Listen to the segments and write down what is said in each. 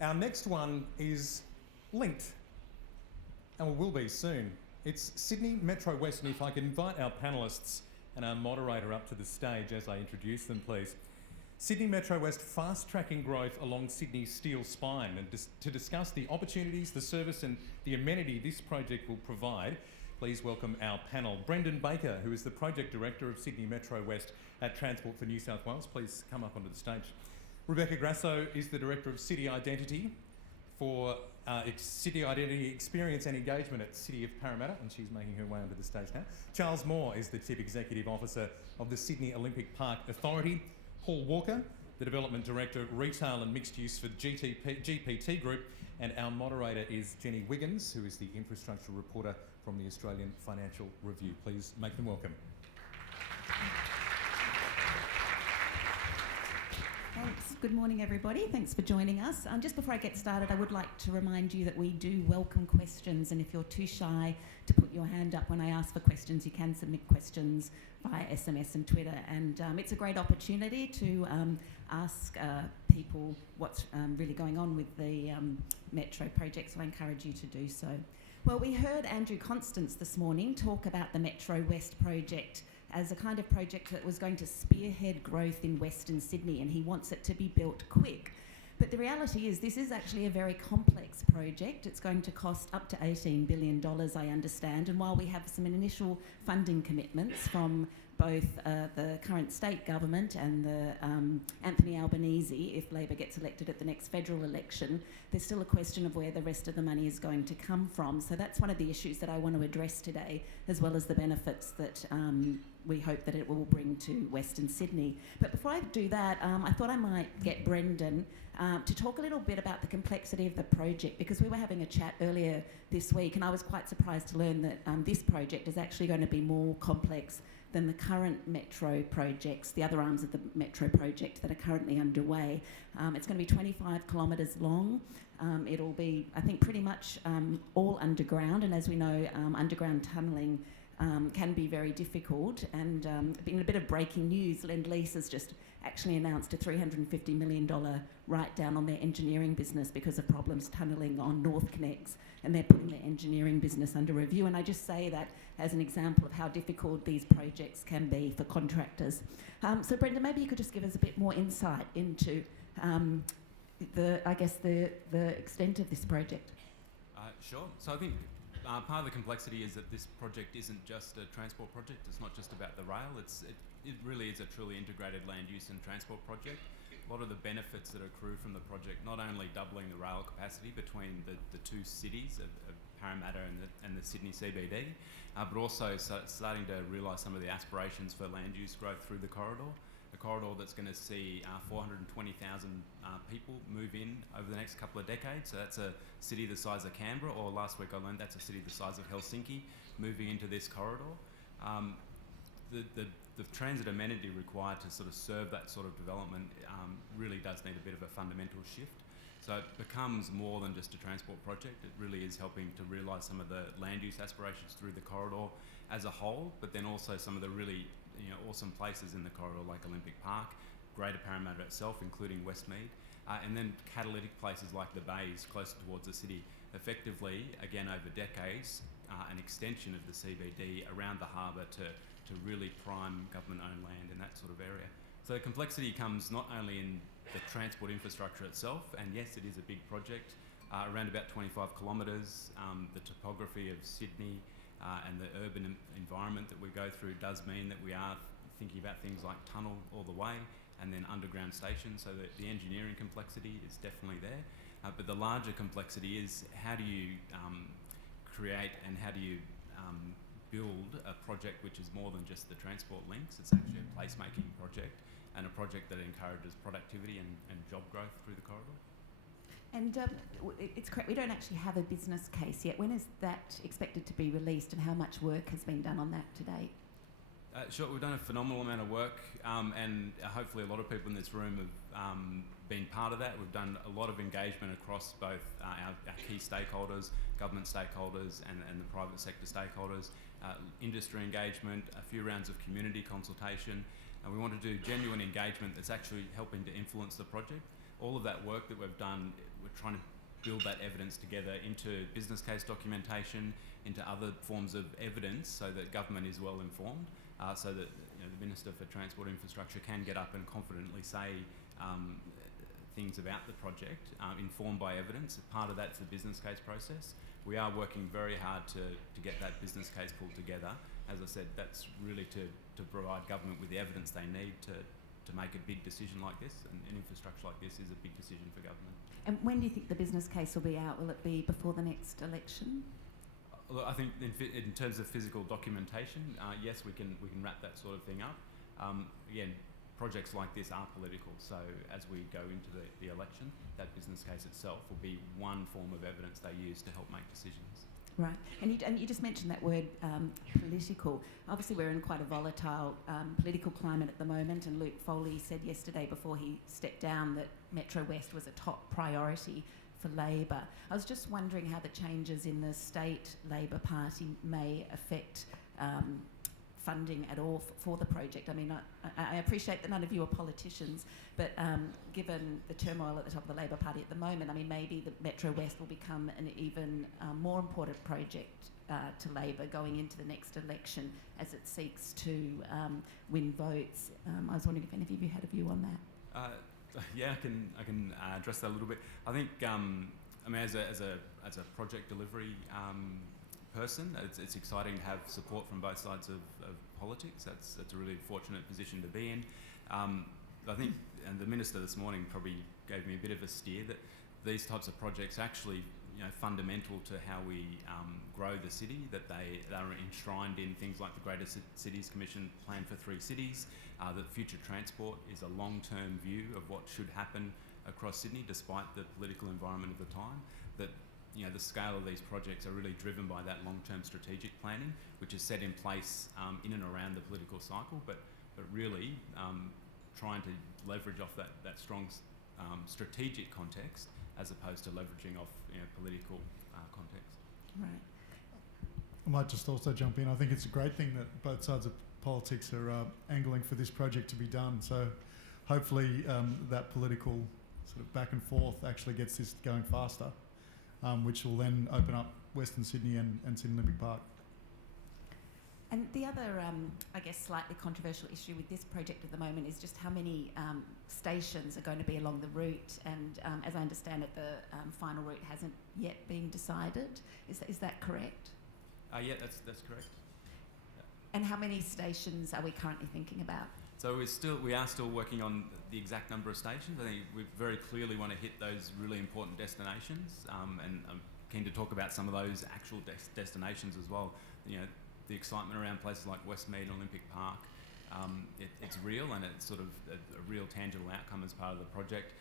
Our next one is linked, and will be soon. It's Sydney Metro West, and if I can invite our panellists and our moderator up to the stage as I introduce them, please. Sydney Metro West fast-tracking growth along Sydney's steel spine, and to discuss the opportunities, the service and the amenity this project will provide, please welcome our panel. Brendon Baker, who is the Project Director of Sydney Metro West at Transport for New South Wales. Please come up onto the stage. Rebecca Grasso is the Director of City Identity for City Identity Experience and Engagement at City of Parramatta, and she's making her way onto the stage now. Charles Moore is the Chief Executive Officer of the Sydney Olympic Park Authority. Paul Walker, the Development Director, Retail and Mixed Use for GPT Group, and our moderator is Jenny Wiggins, who is the Infrastructure Reporter from the Australian Financial Review. Please make them welcome. Thanks. Good morning, everybody. Thanks for joining us. Just before I get started, I would like to remind you that we do welcome questions, and if you're too shy to put your hand up when I ask for questions, you can submit questions via SMS and Twitter, and it's a great opportunity to ask people what's really going on with the Metro project, so I encourage you to do so. Well, we heard Andrew Constance this morning talk about the Metro West project as a kind of project that was going to spearhead growth in Western Sydney, and he wants it to be built quick. But the reality is this is actually a very complex project. It's going to cost up to $18 billion, I understand, and while we have some initial funding commitments from both the current state government and the Anthony Albanese, if Labor gets elected at the next federal election, there's still a question of where the rest of the money is going to come from. So that's one of the issues that I want to address today, as well as the benefits that we hope that it will bring to Western Sydney. But before I do that, I thought I might get Brendon to talk a little bit about the complexity of the project, because we were having a chat earlier this week and I was quite surprised to learn that this project is actually going to be more complex than the current Metro projects, the other arms of the Metro project that are currently underway. It's going to be 25 kilometres long. It'll be, I think, pretty much all underground, and as we know, underground tunnelling can be very difficult. And in a bit of breaking news, Lend-Lease has just actually announced a $350 million write-down on their engineering business because of problems tunnelling on North Connects, and they're putting their engineering business under review. And I just say that as an example of how difficult these projects can be for contractors. So Brendon, maybe you could just give us a bit more insight into the extent of this project. Sure. So I think part of the complexity is that this project isn't just a transport project. It's not just about the rail. It really is a truly integrated land use and transport project. A lot of the benefits that accrue from the project, not only doubling the rail capacity between the two cities of Parramatta and the Sydney CBD, but also starting to realise some of the aspirations for land use growth through the corridor. A corridor that's going to see 420,000 people move in over the next couple of decades. So that's a city the size of Canberra, or last week I learned that's a city the size of Helsinki moving into this corridor. The transit amenity required to sort of serve that sort of development really does need a bit of a fundamental shift. So it becomes more than just a transport project. It really is helping to realise some of the land use aspirations through the corridor as a whole, but then also some of the really awesome places in the corridor like Olympic Park, Greater Parramatta itself, including Westmead, and then catalytic places like the Bays closer towards the city. Effectively, again over decades, an extension of the CBD around the harbour to really prime government-owned land in that sort of area. So the complexity comes not only in the transport infrastructure itself, and yes, it is a big project, around about 25 kilometres. The topography of Sydney and the urban environment that we go through does mean that we are thinking about things like tunnel all the way and then underground stations, so that the engineering complexity is definitely there. But the larger complexity is how do you create and how do you build a project which is more than just the transport links. It's actually a placemaking project and a project that encourages productivity and job growth through the corridor. And it's correct, we don't actually have a business case yet. When is that expected to be released, and how much work has been done on that to date? Sure, we've done a phenomenal amount of work, and hopefully a lot of people in this room have been part of that. We've done a lot of engagement across both our key stakeholders, government stakeholders and the private sector stakeholders, industry engagement, a few rounds of community consultation, and we want to do genuine engagement that's actually helping to influence the project. All of that work that we've done we're trying to build that evidence together into business case documentation, into other forms of evidence, so that government is well informed, so that the Minister for Transport Infrastructure can get up and confidently say things about the project, informed by evidence. Part of that's the business case process. We are working very hard to get that business case pulled together. As I said, that's really to provide government with the evidence they need to make a big decision like this, and infrastructure like this is a big decision for government. And when do you think the business case will be out? Will it be before the next election? Look, I think in terms of physical documentation, yes, we can wrap that sort of thing up. Again, projects like this are political, so as we go into the election, that business case itself will be one form of evidence they use to help make decisions. Right, and you just mentioned that word political. Obviously, we're in quite a volatile political climate at the moment, and Luke Foley said yesterday before he stepped down that Metro West was a top priority for Labor. I was just wondering how the changes in the state Labor Party may affect funding at all for the project. I mean, I appreciate that none of you are politicians, but given the turmoil at the top of the Labor Party at the moment, I mean, maybe the Metro West will become an even more important project to Labor going into the next election as it seeks to win votes. I was wondering if any of you had a view on that. Yeah, I can address that a little bit. I think, I mean, as a project delivery person, it's exciting to have support from both sides of politics. That's a really fortunate position to be in. I think, and the Minister this morning probably gave me a bit of a steer that these types of projects are actually fundamental to how we grow the city, that they are enshrined in things like the Greater Cities Commission Plan for 3 cities, that future transport is a long-term view of what should happen across Sydney despite the political environment of the time, that the scale of these projects are really driven by that long-term strategic planning, which is set in place in and around the political cycle, but really trying to leverage off that strong strategic context as opposed to leveraging off political context. Right. I might just also jump in. I think it's a great thing that both sides of politics are angling for this project to be done. So hopefully that political sort of back and forth actually gets this going faster, which will then open up Western Sydney and Sydney Olympic Park. And the other, I guess, slightly controversial issue with this project at the moment is just how many stations are going to be along the route. And as I understand it, the final route hasn't yet been decided. Is that correct? Yeah, that's correct. And how many stations are we currently thinking about? So we are still working on the exact number of stations. I think we very clearly want to hit those really important destinations, and I'm keen to talk about some of those actual destinations as well. The excitement around places like Westmead and Olympic Park, it's real, and it's sort of a real tangible outcome as part of the project.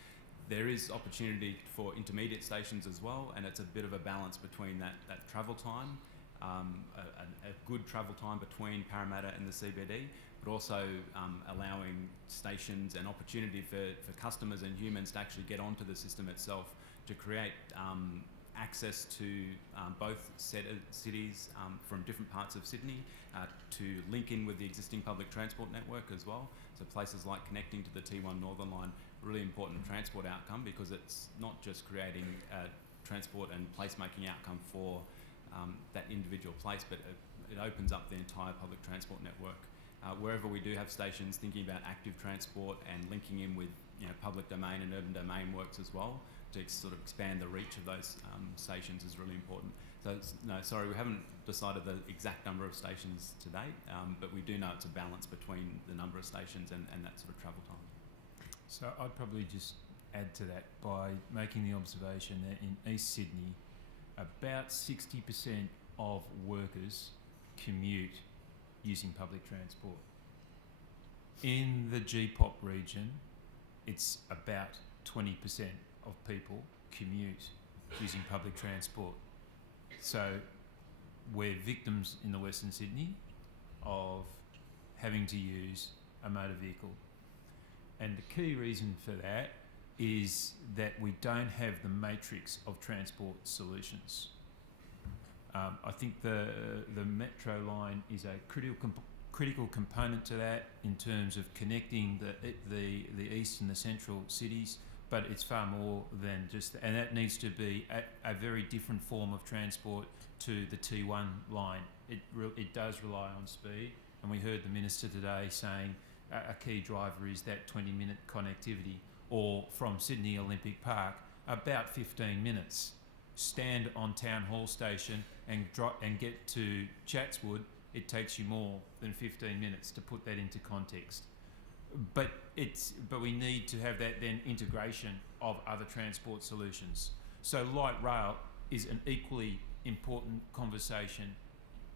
There is opportunity for intermediate stations as well, and it's a bit of a balance between that travel time, a good travel time between Parramatta and the CBD, but also allowing stations and opportunity for customers and humans to actually get onto the system itself, to create access to both set of cities from different parts of Sydney, to link in with the existing public transport network as well. So places like connecting to the T1 Northern Line, really important transport outcome, because it's not just creating a transport and placemaking outcome for that individual place, but it opens up the entire public transport network. Wherever we do have stations, thinking about active transport and linking in with public domain and urban domain works as well, to sort of expand the reach of those stations is really important. So we haven't decided the exact number of stations to date, but we do know it's a balance between the number of stations and that sort of travel time. So I'd probably just add to that by making the observation that in East Sydney, about 60% of workers commute using public transport. In the GPOP region, it's about 20% of people commute using public transport. So we're victims in the Western Sydney of having to use a motor vehicle. And the key reason for that is that we don't have the matrix of transport solutions. I think the metro line is a critical component to that in terms of connecting the east and the central cities but it's far more than just, and that needs to be a very different form of transport to the T1 line. It does rely on speed, and we heard the Minister today saying a key driver is that 20-minute connectivity, or from Sydney Olympic Park, about 15 minutes. Stand on Town Hall Station and get to Chatswood, it takes you more than 15 minutes, to put that into context. But we need to have that then integration of other transport solutions. So light rail is an equally important conversation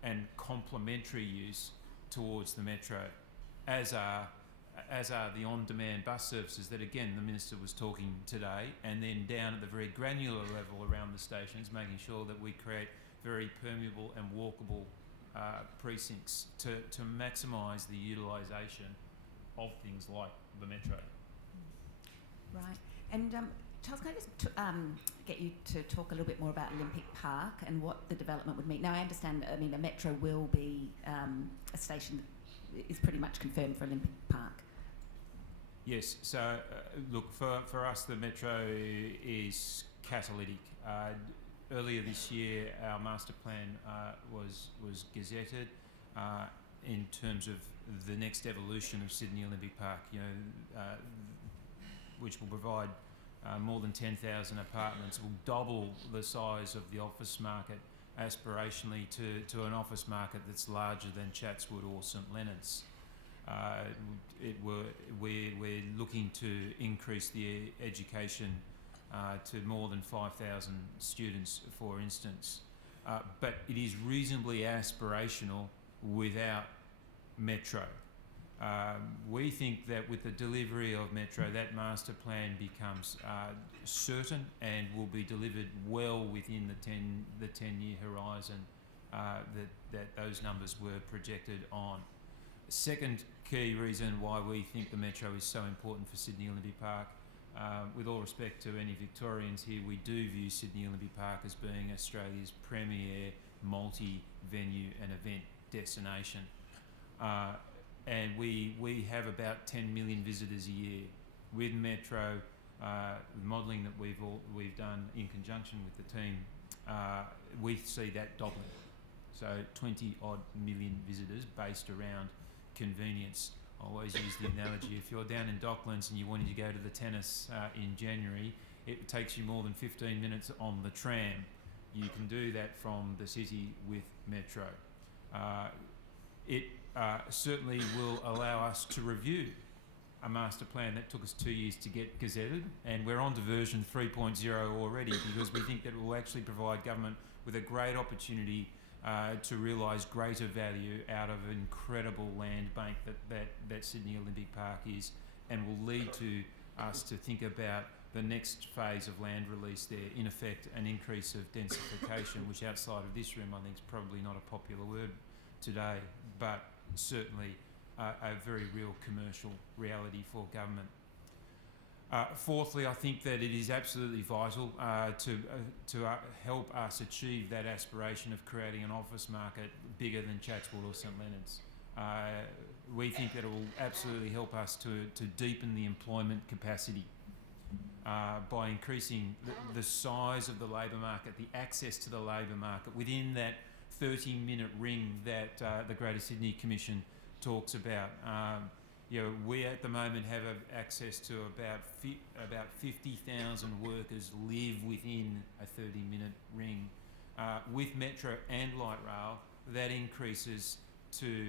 and complementary use towards the metro, as are the on-demand bus services that, again, the Minister was talking today, and then down at the very granular level around the stations, making sure that we create very permeable and walkable precincts to maximise the utilisation of things like the metro. Right. And Charles, can I just get you to talk a little bit more about Olympic Park and what the development would mean? Now, I understand, I mean, a metro will be a station that is pretty much confirmed for Olympic Park. Yes, so look, for us the metro is catalytic. Earlier this year our master plan was gazetted in terms of the next evolution of Sydney Olympic Park, which will provide more than 10,000 apartments, will double the size of the office market, aspirationally to an office market that's larger than Chatswood or St Leonard's. We're looking to increase the education to more than 5,000 students, for instance. But it is reasonably aspirational without metro. We think that with the delivery of metro, that master plan becomes certain and will be delivered well within the 10-year horizon that those numbers were projected on. Second key reason why we think the metro is so important for Sydney Olympic Park, with all respect to any Victorians here, we do view Sydney Olympic Park as being Australia's premier multi-venue and event destination. And we have about 10 million visitors a year. With metro, the modelling that we've done in conjunction with the team, we see that doubling. So 20 odd million visitors based around convenience. I always use the analogy, if you're down in Docklands and you wanted to go to the tennis in January, it takes you more than 15 minutes on the tram. You can do that from the city with metro. It certainly will allow us to review a master plan that took us 2 years to get gazetted, and we're on to version 3.0 already, because we think that it will actually provide government with a great opportunity to realise greater value out of an incredible land bank that Sydney Olympic Park is, and will lead to us to think about the next phase of land release there, in effect an increase of densification, which outside of this room I think is probably not a popular word today, but certainly a very real commercial reality for government. Fourthly, I think that it is absolutely vital to help us achieve that aspiration of creating an office market bigger than Chatswood or St Leonard's. We think that it will absolutely help us to deepen the employment capacity by increasing the size of the labour market, the access to the labour market within that 30-minute ring that the Greater Sydney Commission talks about. We at the moment have access to about 50,000 workers live within a 30-minute ring. With metro and light rail, that increases to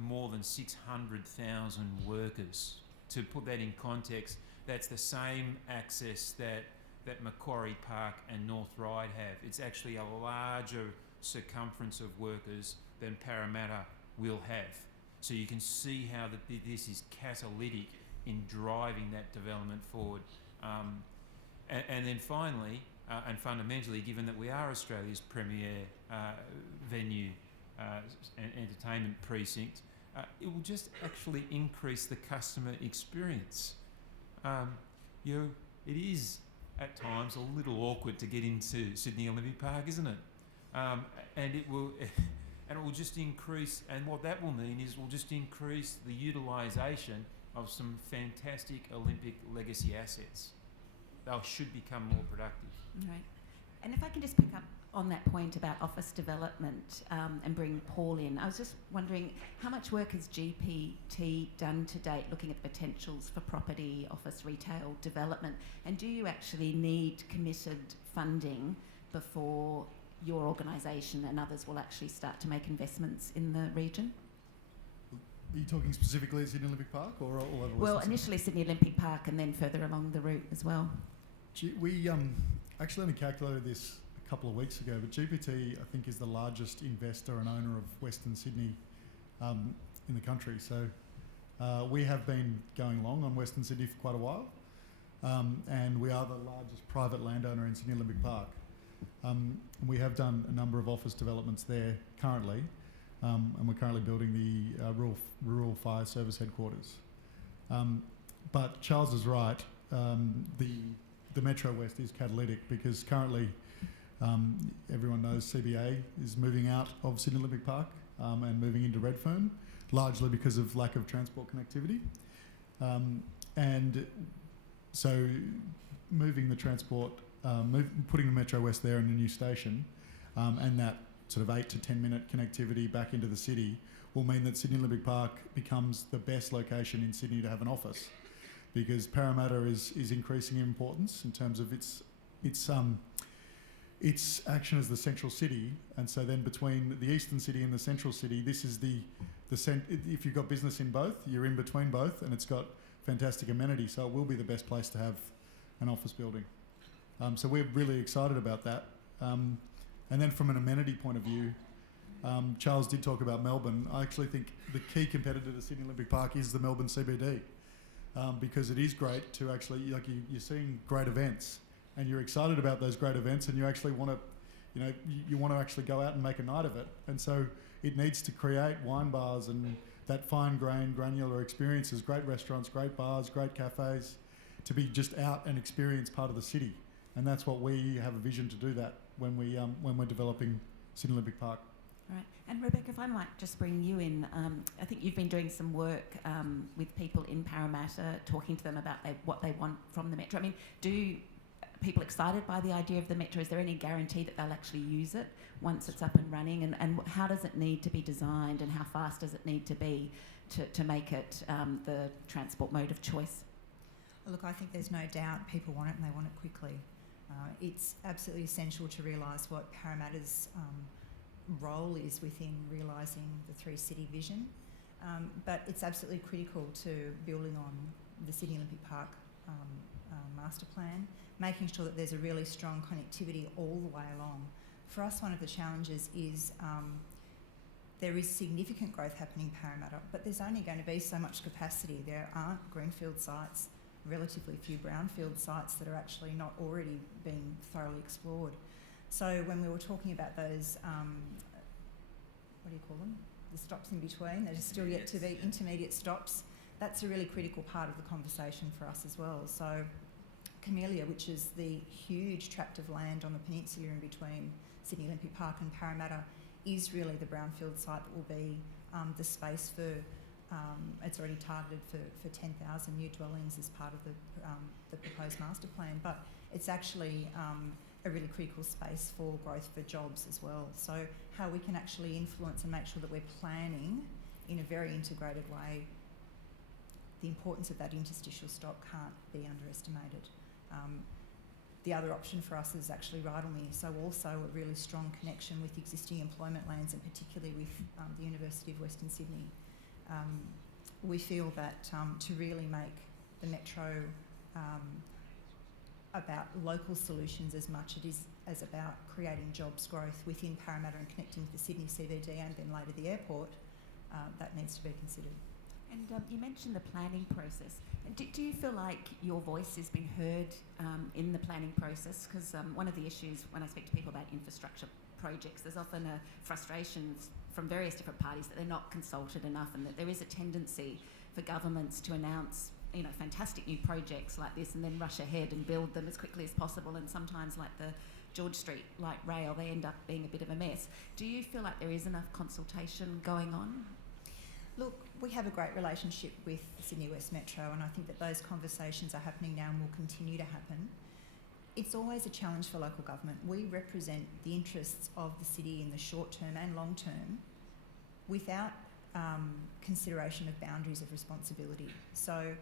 more than 600,000 workers. To put that in context, that's the same access that Macquarie Park and North Ryde have. It's actually a larger circumference of workers than Parramatta will have. So you can see how this is catalytic in driving that development forward. And then finally, and fundamentally, given that we are Australia's premier venue and entertainment precinct, it will just actually increase the customer experience. It is at times a little awkward to get into Sydney Olympic Park, isn't it? And it will just increase, and what that will mean is we'll just increase the utilisation of some fantastic Olympic legacy assets. they should become more productive. Right. And if I can just pick up on that point about office development and bring Paul in, I was just wondering how much work has GPT done to date looking at the potentials for property, office, retail development? And do you actually need committed funding before your organisation and others will actually start to make investments in the region? Are you talking specifically at Sydney Olympic Park or all over Western Well, Sydney? initially Sydney Olympic Park and then further along the route as well. We actually only calculated this a couple of weeks ago, but GPT, I think, is the largest investor and owner of Western Sydney in the country. So we have been going long on Western Sydney for quite a while, and we are the largest private landowner in Sydney Olympic Park. We have done a number of office developments there currently, and we're currently building the rural fire service headquarters. But Charles is right. The Metro West is catalytic because currently everyone knows CBA is moving out of Sydney Olympic Park and moving into Redfern, largely because of lack of transport connectivity. And so moving the transport, putting the Metro West there in a new station and that sort of 8 to 10 minute connectivity back into the city will mean that Sydney Olympic Park becomes the best location in Sydney to have an office, because Parramatta is increasing in importance in terms of its action as the central city, and so then between the eastern city and the central city, this is if you've got business in both, you're in between both, and it's got fantastic amenities, so it will be the best place to have an office building. So we're really excited about that. And then from an amenity point of view, Charles did talk about Melbourne. I actually think the key competitor to Sydney Olympic Park is the Melbourne CBD. Because it is great to actually, you're seeing great events and you're excited about those great events and you actually want to, you want to actually go out and make a night of it. And so it needs to create wine bars and that granular experiences, great restaurants, great bars, great cafes, to be just out and experience part of the city. And that's what we have a vision to do that when we're developing Sydney Olympic Park. Right. And Rebecca, if I might just bring you in, I think you've been doing some work with people in Parramatta, talking to them about what they want from the Metro. I mean, do people excited by the idea of the Metro? Is there any guarantee that they'll actually use it once it's up and running? And how does it need to be designed and how fast does it need to be to make it the transport mode of choice? Look, I think there's no doubt people want it and they want it quickly. It's absolutely essential to realise what Parramatta's role is within realising the three-city vision, but it's absolutely critical to building on the Sydney Olympic Park master plan, making sure that there's a really strong connectivity all the way along. For us, one of the challenges is there is significant growth happening in Parramatta, but there's only going to be so much capacity. There aren't greenfield sites, relatively few brownfield sites that are actually not already being thoroughly explored. So when we were talking about those, what do you call them? The stops in between, that are still yet to be intermediate stops, that's a really critical part of the conversation for us as well. So Camellia, which is the huge tract of land on the peninsula in between Sydney Olympic Park and Parramatta, is really the brownfield site that will be the space for, it's already targeted for 10,000 new dwellings as part of the proposed master plan, but it's actually a really critical space for growth for jobs as well. So how we can actually influence and make sure that we're planning in a very integrated way, the importance of that interstitial stop can't be underestimated. The other option for us is actually Rydalmere, so also a really strong connection with existing employment lands and particularly with the University of Western Sydney. We feel that to really make the Metro about local solutions as much as about creating jobs growth within Parramatta and connecting with the Sydney CBD and then later the airport, that needs to be considered. And you mentioned the planning process. Do you feel like your voice has been heard in the planning process? Because one of the issues when I speak to people about infrastructure projects, there's often a frustration from various different parties that they're not consulted enough and that there is a tendency for governments to announce fantastic new projects like this and then rush ahead and build them as quickly as possible, and sometimes like the George Street light rail, they end up being a bit of a mess. Do you feel like there is enough consultation going on? Look, we have a great relationship with the Sydney West Metro, and I think that those conversations are happening now and will continue to happen. it's always a challenge for local government. We represent the interests of the city in the short term and long term without consideration of boundaries of responsibility. So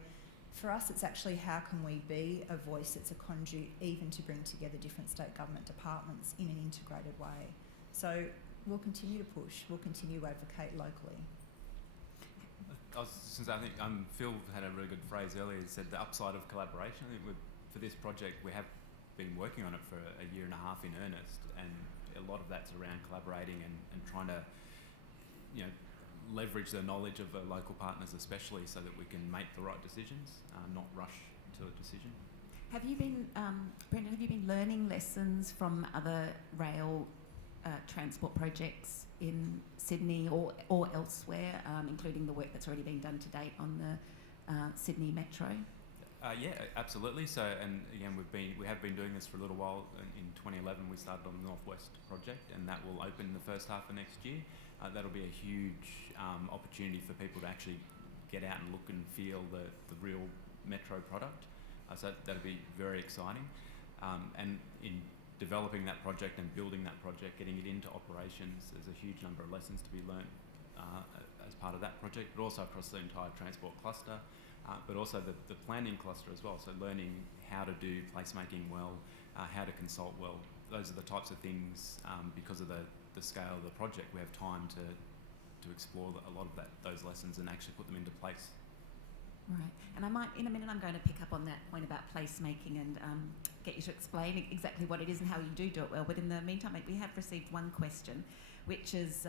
for us, it's actually how can we be a voice that's a conduit even to bring together different state government departments in an integrated way. So we'll continue to push, we'll continue to advocate locally. I think Phil had a really good phrase earlier. He said the upside of collaboration. I think for this project, we have been working on it for a year and a half in earnest, and a lot of that's around collaborating and trying to, leverage the knowledge of the local partners, especially so that we can make the right decisions, not rush to a decision. Have you been, Brendon, have you been learning lessons from other rail transport projects in Sydney or elsewhere, including the work that's already been done to date on the Sydney Metro? Yeah, absolutely. So, and again, we have been doing this for a little while. In 2011, we started on the Northwest project, and that will open in the first half of next year. That'll be a huge opportunity for people to actually get out and look and feel the real metro product. So that'll be very exciting. And in developing that project and building that project, getting it into operations, there's a huge number of lessons to be learned as part of that project, but also across the entire transport cluster, but also the planning cluster as well. So learning how to do placemaking well, how to consult well. Those are the types of things, because of the scale of the project, we have time to explore a lot of those lessons and actually put them into place. Right, and I might, in a minute, I'm going to pick up on that point about placemaking and get you to explain exactly what it is and how you do it well. But in the meantime, we have received one question, which is,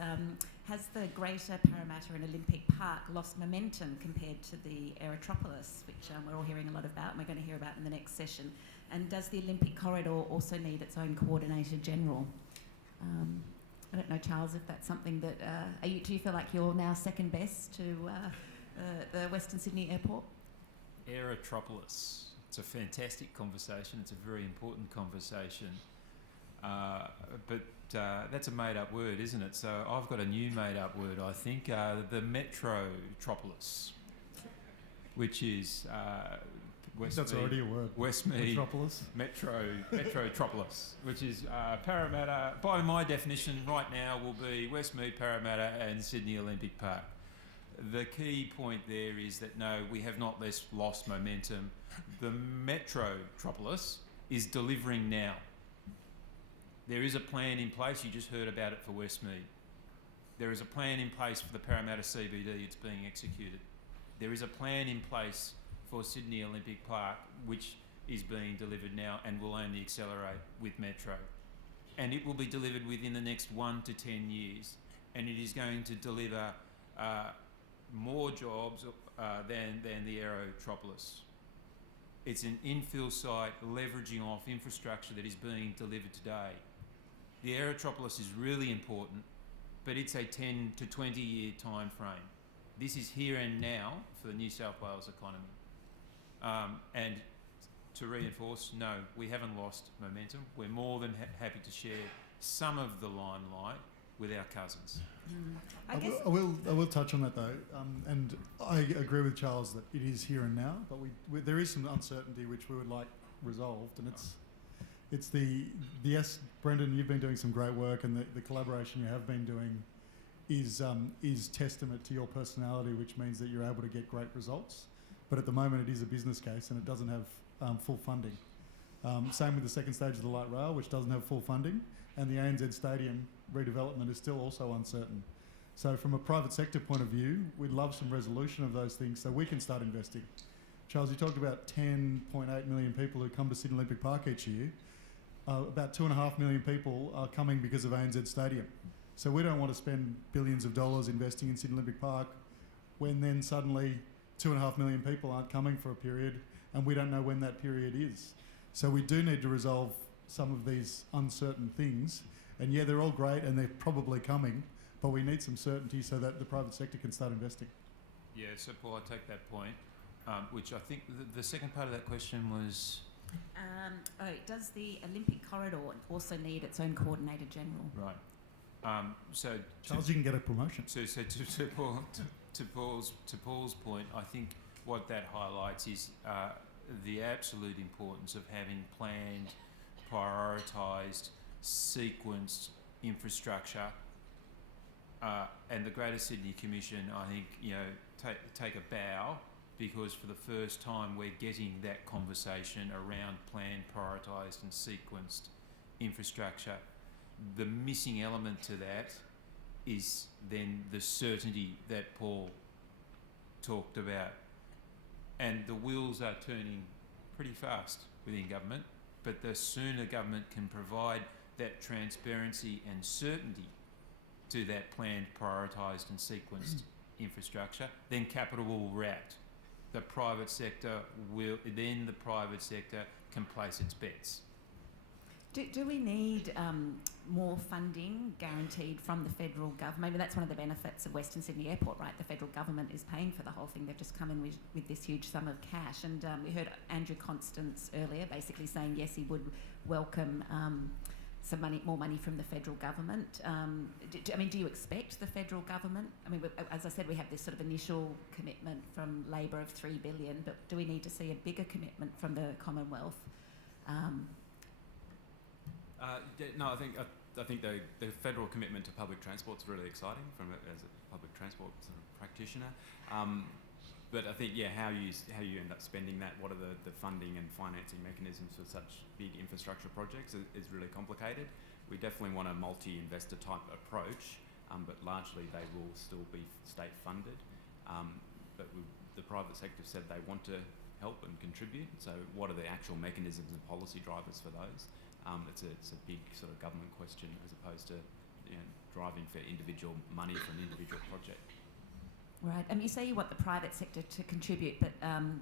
has the Greater Parramatta and Olympic Park lost momentum compared to the Aerotropolis, which we're all hearing a lot about and we're going to hear about in the next session? And does the Olympic Corridor also need its own Coordinator General? I don't know, Charles, if that's something that... do you feel like you're now second best to the Western Sydney Airport? Aerotropolis. It's a fantastic conversation. It's a very important conversation. But that's a made-up word, isn't it? So I've got a new made-up word, I think, the Metrotropolis, which is... That's already a word. Westmead Metropolis. Metrotropolis, which is Parramatta, by my definition, right now will be Westmead, Parramatta and Sydney Olympic Park. The key point there is that no, we have not lost momentum. The Metrotropolis is delivering now. There is a plan in place. You just heard about it for Westmead. There is a plan in place for the Parramatta CBD. It's being executed. There is a plan in place for Sydney Olympic Park, which is being delivered now and will only accelerate with Metro. And it will be delivered within the next 1 to 10 years. And it is going to deliver more jobs than the Aerotropolis. It's an infill site leveraging off infrastructure that is being delivered today. The Aerotropolis is really important, but it's a 10 to 20 year time frame. This is here and now for the New South Wales economy. And to reinforce, no, we haven't lost momentum. We're more than happy to share some of the limelight with our cousins. I will touch on that though, and I agree with Charles that it is here and now, but there is some uncertainty which we would like resolved, and it's yes, Brendon, you've been doing some great work, and the collaboration you have been doing is testament to your personality, which means that you're able to get great results. But at the moment it is a business case and it doesn't have full funding. Same with the second stage of the light rail, which doesn't have full funding, and the ANZ Stadium redevelopment is still also uncertain. So from a private sector point of view, we'd love some resolution of those things so we can start investing. Charles, you talked about 10.8 million people who come to Sydney Olympic Park each year. About 2.5 million people are coming because of ANZ Stadium. So we don't want to spend billions of dollars investing in Sydney Olympic Park when then suddenly 2.5 million people aren't coming for a period and we don't know when that period is. So we do need to resolve some of these uncertain things. And yeah, they're all great and they're probably coming, but we need some certainty so that the private sector can start investing. Yeah, so Paul, I take that point, which I think the second part of that question was... does the Olympic Corridor also need its own Coordinator General? Right. So Charles, you can get a promotion. So to Paul's point, I think what that highlights is the absolute importance of having planned prioritised, sequenced infrastructure. And the Greater Sydney Commission, I think, take a bow, because for the first time we're getting that conversation around planned, prioritised and sequenced infrastructure. The missing element to that is then the certainty that Paul talked about. And the wheels are turning pretty fast within government, but the sooner government can provide that transparency and certainty to that planned, prioritised and sequenced infrastructure, then capital will react. The private sector can place its bets. Do we need more funding guaranteed from the federal government? Maybe that's one of the benefits of Western Sydney Airport, right? The federal government is paying for the whole thing. They've just come in with this huge sum of cash. And we heard Andrew Constance earlier basically saying, yes, he would welcome more money from the federal government. Do you expect the federal government? As I said, we have this sort of initial commitment from Labor of $3 billion, but do we need to see a bigger commitment from the Commonwealth? No, I think the federal commitment to public transport is really exciting as a public transport sort of practitioner. But I think, how you end up spending that, what are the funding and financing mechanisms for such big infrastructure projects is really complicated. We definitely want a multi-investor type approach, but largely they will still be state funded. But the private sector said they want to help and contribute. So what are the actual mechanisms and policy drivers for those? It's a big sort of government question as opposed to driving for individual money for an individual project. Right, and you say you want the private sector to contribute, but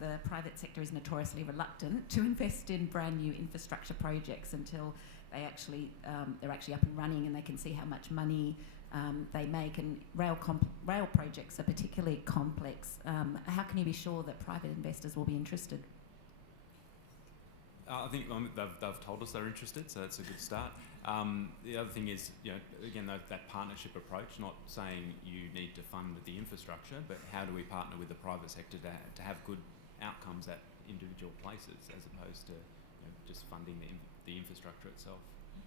the private sector is notoriously reluctant to invest in brand new infrastructure projects until they're actually up and running and they can see how much money they make. And rail projects are particularly complex. How can you be sure that private investors will be interested? I think they've told us they're interested, so that's a good start. The other thing is, again, that partnership approach, not saying you need to fund the infrastructure, but how do we partner with the private sector to have good outcomes at individual places as opposed to just funding the infrastructure itself.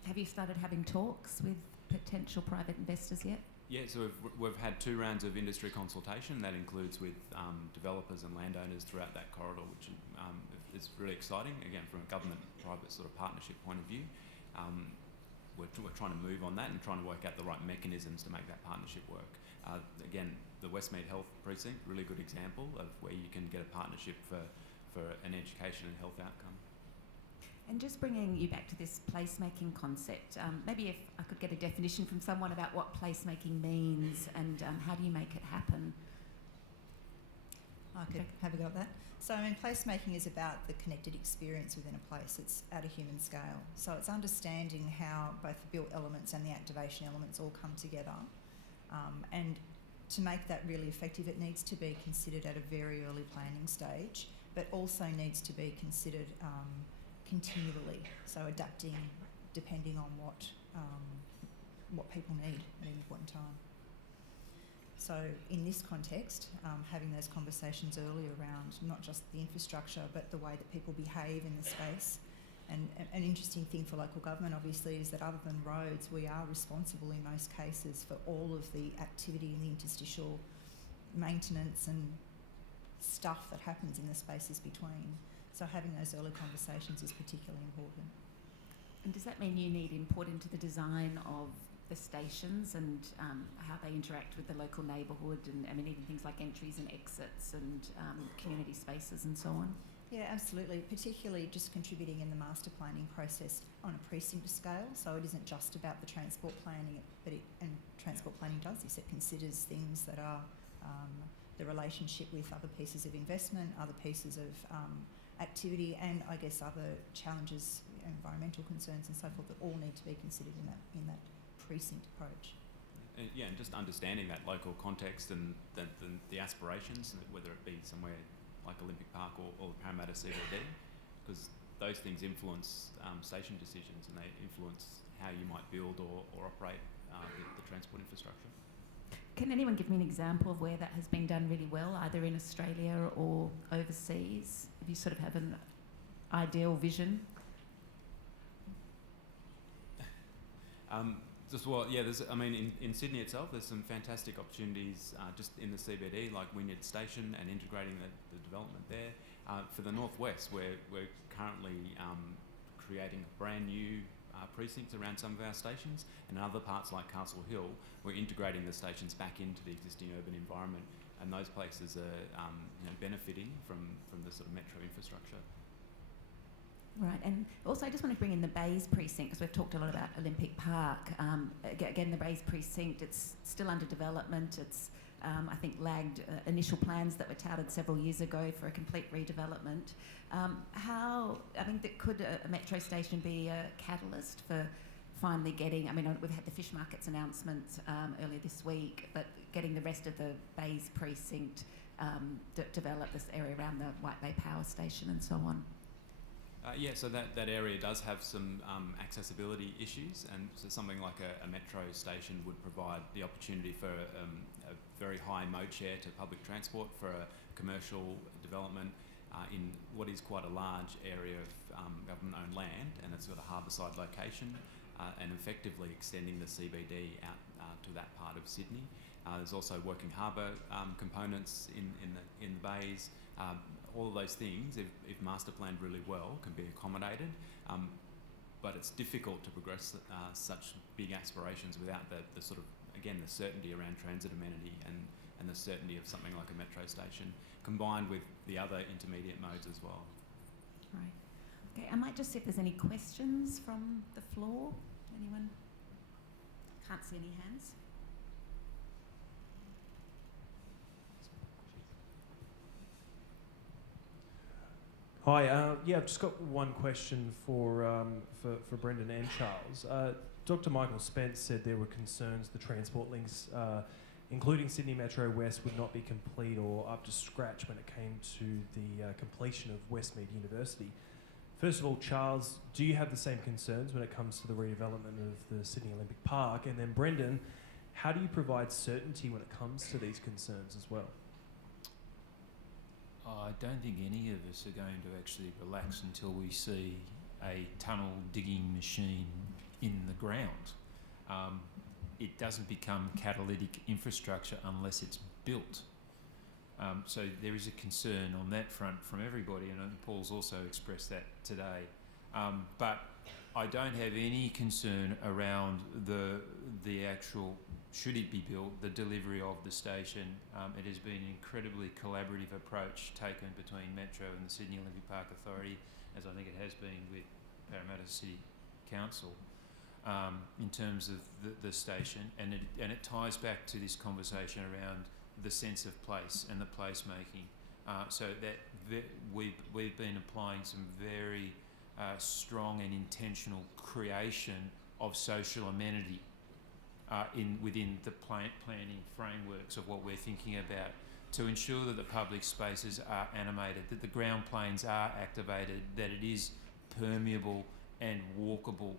Have you started having talks with potential private investors yet? Yeah, so we've had 2 rounds of industry consultation. That includes with developers and landowners throughout that corridor, which is really exciting, again, from a government-private sort of partnership point of view. We're trying to move on that and trying to work out the right mechanisms to make that partnership work. Again, the Westmead Health Precinct, really good example of where you can get a partnership for an education and health outcome. And just bringing you back to this placemaking concept, maybe if I could get a definition from someone about what placemaking means and how do you make it happen? I could have a go at that. So, placemaking is about the connected experience within a place. It's at a human scale. So it's understanding how both the built elements and the activation elements all come together. And to make that really effective, it needs to be considered at a very early planning stage, but also needs to be considered continually. So adapting depending on what people need at any point in time. So in this context, having those conversations early around not just the infrastructure, but the way that people behave in the space. And an interesting thing for local government, obviously, is that other than roads, we are responsible in most cases for all of the activity in the interstitial maintenance and stuff that happens in the spaces between. So having those early conversations is particularly important. And does that mean you need input into the design of the stations and how they interact with the local neighbourhood and even things like entries and exits and community spaces and so on? Yeah, absolutely, particularly just contributing in the master planning process on a precinct scale. So it isn't just about the transport planning, and transport planning does this. It considers things that are the relationship with other pieces of investment, other pieces of activity, and I guess other challenges, environmental concerns and so forth, that all need to be considered in that precinct approach. And just understanding that local context and the aspirations, whether it be somewhere like Olympic Park or Parramatta CBD, because those things influence station decisions and they influence how you might build or operate the transport infrastructure. Can anyone give me an example of where that has been done really well, either in Australia or overseas? If you sort of have an ideal vision? In Sydney itself, there's some fantastic opportunities just in the CBD, like Wynyard Station, and integrating the development there. For the northwest, we're currently creating brand new precincts around some of our stations, and in other parts like Castle Hill, we're integrating the stations back into the existing urban environment, and those places are benefiting from the sort of metro infrastructure. Right, and also I just want to bring in the Bays precinct, because we've talked a lot about Olympic Park. Again, the Bays precinct, it's still under development. It's, I think, lagged initial plans that were touted several years ago for a complete redevelopment. Could a metro station be a catalyst for finally getting, we've had the fish markets announcement earlier this week, but getting the rest of the Bays precinct develop, this area around the White Bay Power Station and so on? So that area does have some accessibility issues, and so something like a metro station would provide the opportunity for a very high mode share to public transport for a commercial development in what is quite a large area of government-owned land, and it's got a harbourside location, and effectively extending the CBD out to that part of Sydney. There's also working harbour components in the bays. All of those things, if master planned really well, can be accommodated, but it's difficult to progress such big aspirations without the sort of, again, the certainty around transit amenity and the certainty of something like a metro station, combined with the other intermediate modes as well. Right. Okay, I might just see if there's any questions from the floor. Anyone? Can't see any hands. Hi, I've just got one question for Brendon and Charles. Dr. Michael Spence said there were concerns the transport links, including Sydney Metro West, would not be complete or up to scratch when it came to the completion of Westmead University. First of all, Charles, do you have the same concerns when it comes to the redevelopment of the Sydney Olympic Park? And then Brendon, how do you provide certainty when it comes to these concerns as well? I don't think any of us are going to actually relax until we see a tunnel digging machine in the ground. It doesn't become catalytic infrastructure unless it's built. So there is a concern on that front from everybody, and Paul's also expressed that today. But I don't have any concern around the actual, should it be built, the delivery of the station. It has been an incredibly collaborative approach taken between Metro and the Sydney Olympic Park Authority, as I think it has been with Parramatta City Council, in terms of the station, and it ties back to this conversation around the sense of place and the place making. So that we've been applying some very strong and intentional creation of social amenity within the planning frameworks of what we're thinking about, to ensure that the public spaces are animated, that the ground planes are activated, that it is permeable and walkable,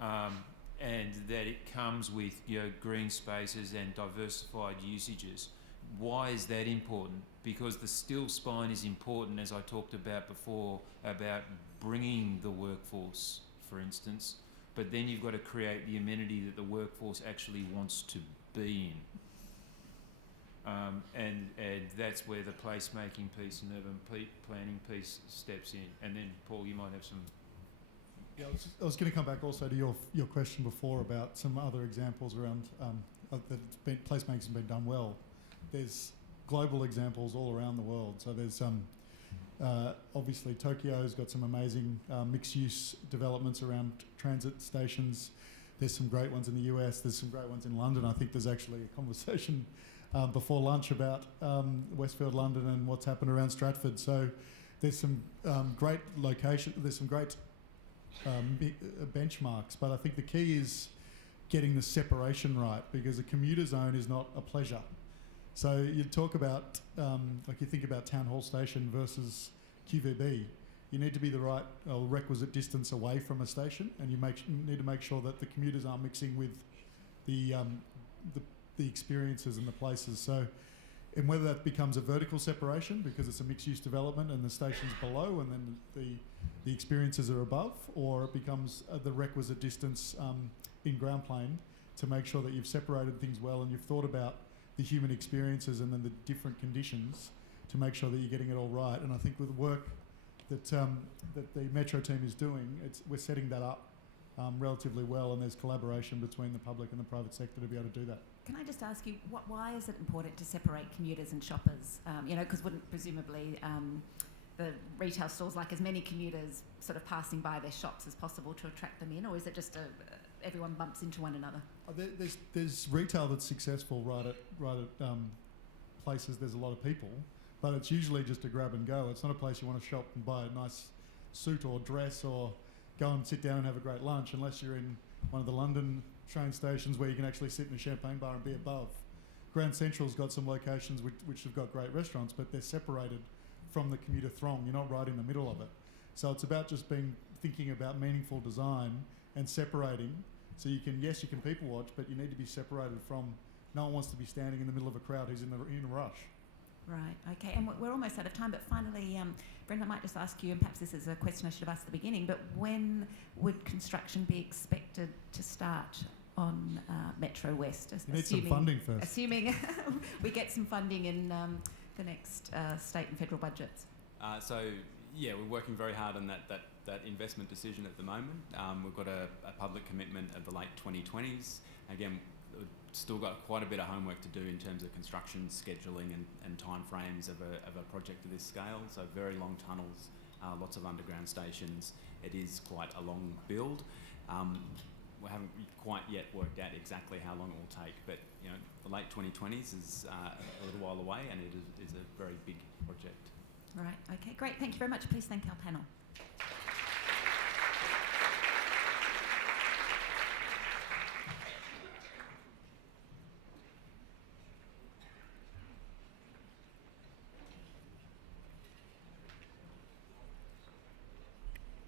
and that it comes with green spaces and diversified usages. Why is that important? Because the still spine is important, as I talked about before, about bringing the workforce, for instance, but then you've got to create the amenity that the workforce actually wants to be in. And that's where the placemaking piece and urban planning piece steps in. And then, Paul, you might have some... Yeah, I was going to come back also to your question before about some other examples around that placemaking's been done well. There's global examples all around the world. So there's obviously Tokyo's got some amazing mixed-use developments around transit stations. There's some great ones in the US. There's some great ones in London. I think there's actually a conversation before lunch about Westfield London and what's happened around Stratford. So there's some great locations. There's some great benchmarks. But I think the key is getting the separation right, because a commuter zone is not a pleasure. So you talk about, you think about Town Hall Station versus QVB. You need to be the right requisite distance away from a station, and you need to make sure that the commuters aren't mixing with the experiences and the places. So, and whether that becomes a vertical separation because it's a mixed-use development and the station's below and then the experiences are above, or it becomes the requisite distance in ground plane to make sure that you've separated things well and you've thought about the human experiences and then the different conditions to make sure that you're getting it all right. And I think with the work that that the Metro team is doing, we're setting that up relatively well, and there's collaboration between the public and the private sector to be able to do that. Can I just ask you, why is it important to separate commuters and shoppers? You know, because wouldn't presumably the retail stores like as many commuters sort of passing by their shops as possible to attract them in, or is it just everyone bumps into one another? There's retail that's successful right at places there's a lot of people, but it's usually just a grab and go. It's not a place you want to shop and buy a nice suit or dress or go and sit down and have a great lunch, unless you're in one of the London train stations where you can actually sit in a champagne bar and be above. Grand Central's got some locations which have got great restaurants, but they're separated from the commuter throng. You're not right in the middle of it. So it's about just thinking about meaningful design and separating. So you can people watch, but you need to be separated from. No one wants to be standing in the middle of a crowd who's in a rush. Right, okay, and we're almost out of time, but finally, Brendon, I might just ask you, and perhaps this is a question I should have asked at the beginning, but when would construction be expected to start on Metro West? You need some funding first. Assuming we get some funding in the next state and federal budgets. We're working very hard on that investment decision at the moment. We've got a public commitment of the late 2020s. Again, we've still got quite a bit of homework to do in terms of construction scheduling and timeframes of a project of this scale. So very long tunnels, lots of underground stations. It is quite a long build. We haven't quite yet worked out exactly how long it will take, but you know, the late 2020s is a little while away, and it is a very big project. Right, okay, great. Thank you very much. Please thank our panel.